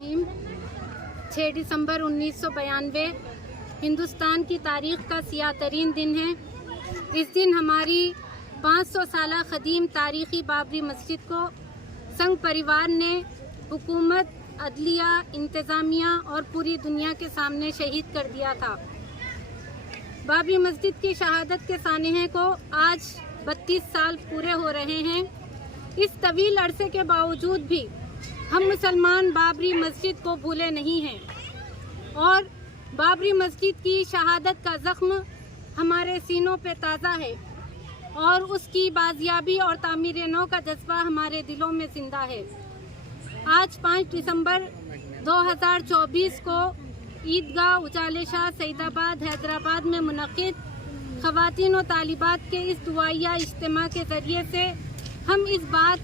6 दिसंबर 1992 हिंदुस्तान की तारीख़ का सियाह तरीन दिन है। इस दिन हमारी 500 साला क़दीम तारीख़ी बाबरी मस्जिद को संघ परिवार ने हुकूमत, अदलिया, इंतज़ामिया और पूरी दुनिया के सामने शहीद कर दिया था। बाबरी मस्जिद की शहादत के सानहे को आज 32 साल पूरे हो रहे हैं। इस तवील अरसे के बावजूद भी हम मुसलमान बाबरी मस्जिद को भूले नहीं हैं और बाबरी मस्जिद की शहादत का ज़ख्म हमारे सीनों पे ताज़ा है और उसकी बाजियाबी और तामीर नौ का जज्बा हमारे दिलों में ज़िंदा है। आज 5 दिसंबर 2024 को ईदगाह उजाले शाह सईदाबाद हैदराबाद में मुनक़िद ख़वातीन और तालिबात के इस दुआया इज्तिमा के ज़रिए से हम इस बात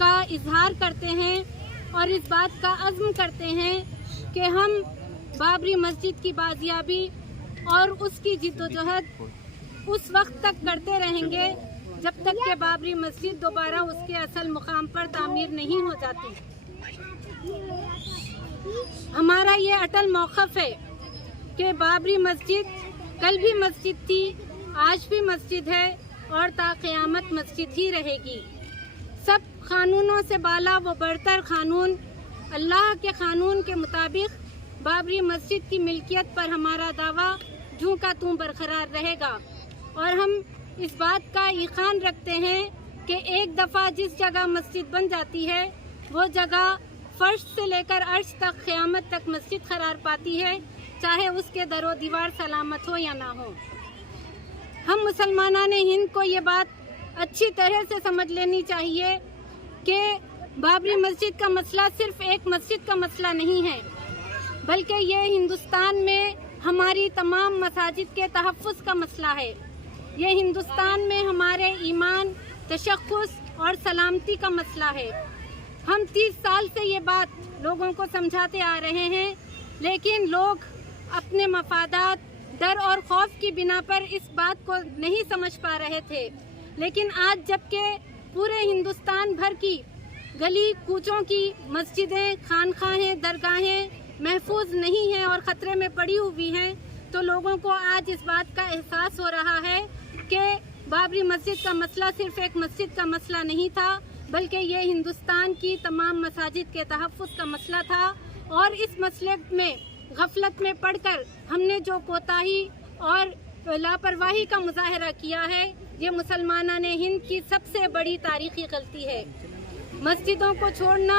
का इजहार करते हैं और इस बात का अज़्म करते हैं कि हम बाबरी मस्जिद की बाजियाबी और उसकी जिद्दोजहद उस वक्त तक करते रहेंगे जब तक कि बाबरी मस्जिद दोबारा उसके असल मुकाम पर तामीर नहीं हो जाती। हमारा ये अटल मौक़िफ़ है कि बाबरी मस्जिद कल भी मस्जिद थी, आज भी मस्जिद है और ता क़यामत मस्जिद ही रहेगी। सब कानूनों से बाला व बरतर कानून अल्लाह के कानून के मुताबिक बाबरी मस्जिद की मिल्कियत पर हमारा दावा जूं का तूं बरकरार रहेगा और हम इस बात का यकीन रखते हैं कि एक दफ़ा जिस जगह मस्जिद बन जाती है वो जगह फर्श से लेकर अर्श तक क़यामत तक मस्जिद करार पाती है, चाहे उसके दरो दीवार सलामत हो या ना हो। हम मुसलमानान हिंद को ये बात अच्छी तरह से समझ लेनी चाहिए कि बाबरी मस्जिद का मसला सिर्फ एक मस्जिद का मसला नहीं है, बल्कि ये हिंदुस्तान में हमारी तमाम मसाजिद के तहफ़्फ़ुज़ का मसला है। ये हिंदुस्तान में हमारे ईमान, तशख़्ख़ुस और सलामती का मसला है। हम 30 साल से ये बात लोगों को समझाते आ रहे हैं, लेकिन लोग अपने मफादात, डर और खौफ की बिना पर इस बात को नहीं समझ पा रहे थे। लेकिन आज जबकि पूरे हिंदुस्तान भर की गली कूचों की मस्जिदें, खानखाहें, दरगाहें महफूज नहीं हैं और ख़तरे में पड़ी हुई हैं, तो लोगों को आज इस बात का एहसास हो रहा है कि बाबरी मस्जिद का मसला सिर्फ एक मस्जिद का मसला नहीं था, बल्कि ये हिंदुस्तान की तमाम मसाजिद के तहफ़्फ़ुज़ का मसला था। और इस मसले में गफलत में पड़कर हमने जो कोताही और लापरवाही का मुजाहरा किया है, ये मुसलमानान हिंद की सबसे बड़ी तारीख़ी गलती है। मस्जिदों को छोड़ना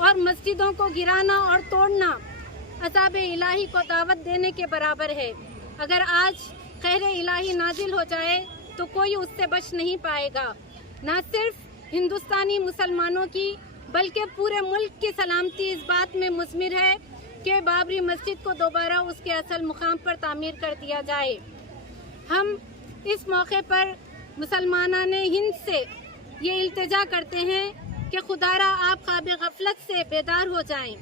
और मस्जिदों को गिराना और तोड़ना अज़ाब इलाही को दावत देने के बराबर है। अगर आज कहर इलाही नाजिल हो जाए तो कोई उससे बच नहीं पाएगा। न सिर्फ हिंदुस्तानी मुसलमानों की बल्कि पूरे मुल्क की सलामती इस बात में मुज़मिर है कि बाबरी मस्जिद को दोबारा उसके असल मुकाम पर तामीर कर दिया जाए। हम इस मौके पर मुसलमानान हिंद से ये इल्तिजा करते हैं कि खुदारा आप ख्वाब गफलत से बेदार हो जाएं,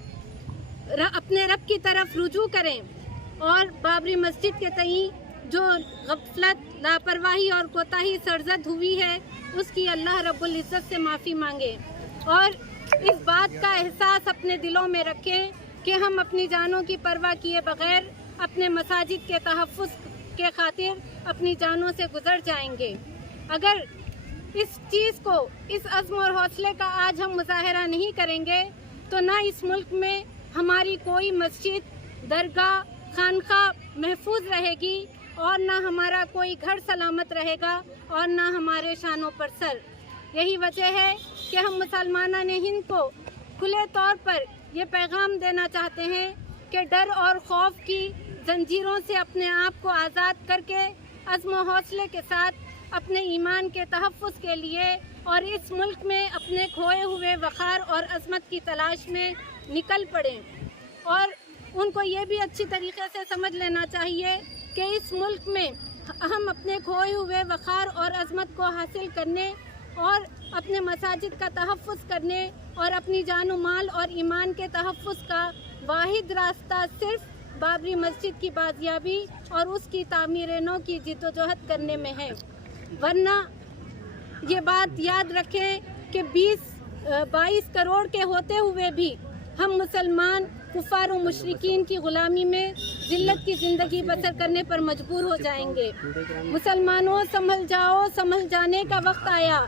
अपने रब की तरफ रुजू करें और बाबरी मस्जिद के तई जो गफलत, लापरवाही और कोताही सरजद हुई है उसकी अल्लाह रब्बुल इज़्ज़त से माफ़ी मांगे और इस बात का एहसास अपने दिलों में रखें कि हम अपनी जानों की परवाह किए बगैर अपने मसाजिद के तहफ़्फ़ुज़ के खातिर अपनी जानों से गुजर जाएंगे। अगर इस चीज़ को, इस अज़्म और हौसले का आज हम मुज़ाहरा नहीं करेंगे तो ना इस मुल्क में हमारी कोई मस्जिद, दरगाह, खानखा महफूज रहेगी और ना हमारा कोई घर सलामत रहेगा और ना हमारे शानों पर सर। यही वजह है कि हम मुसलमानान हिंद को खुले तौर पर ये पैगाम देना चाहते हैं कि डर और खौफ की जंजीरों से अपने आप को आज़ाद करके अज़्म और हौसले के साथ अपने ईमान के तहफ़्फ़ुज़ के लिए और इस मुल्क में अपने खोए हुए वक़ार और अज़मत की तलाश में निकल पड़ें। और उनको ये भी अच्छी तरीके से समझ लेना चाहिए कि इस मुल्क में हम अपने खोए हुए वक़ार और अज़मत को हासिल करने और अपने मसाजिद का तहफ़्फ़ुज़ करने और अपनी जान माल और ईमान के तहफ़्फ़ुज़ का वाहिद रास्ता सिर्फ बाबरी मस्जिद की बाजियाबी और उसकी तामीर नौ की जिद्दोजहद करने में है। वरना ये बात याद रखें कि 22 करोड़ के होते हुए भी ہم مسلمان کفار و مشرکین کی غلامی میں ذلت کی زندگی بسر کرنے پر مجبور ہو جائیں گے۔ مسلمانوں سنبھل جاؤ، سنبھل جانے کا وقت آیا،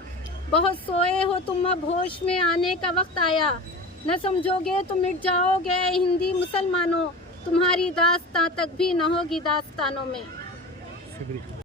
بہت سوئے ہو تم اب ہوش میں آنے کا وقت آیا، نہ سمجھو گے تو مٹ جاؤ گے اے ہندی مسلمانوں، تمہاری داستاں تک بھی نہ ہوگی داستانوں میں۔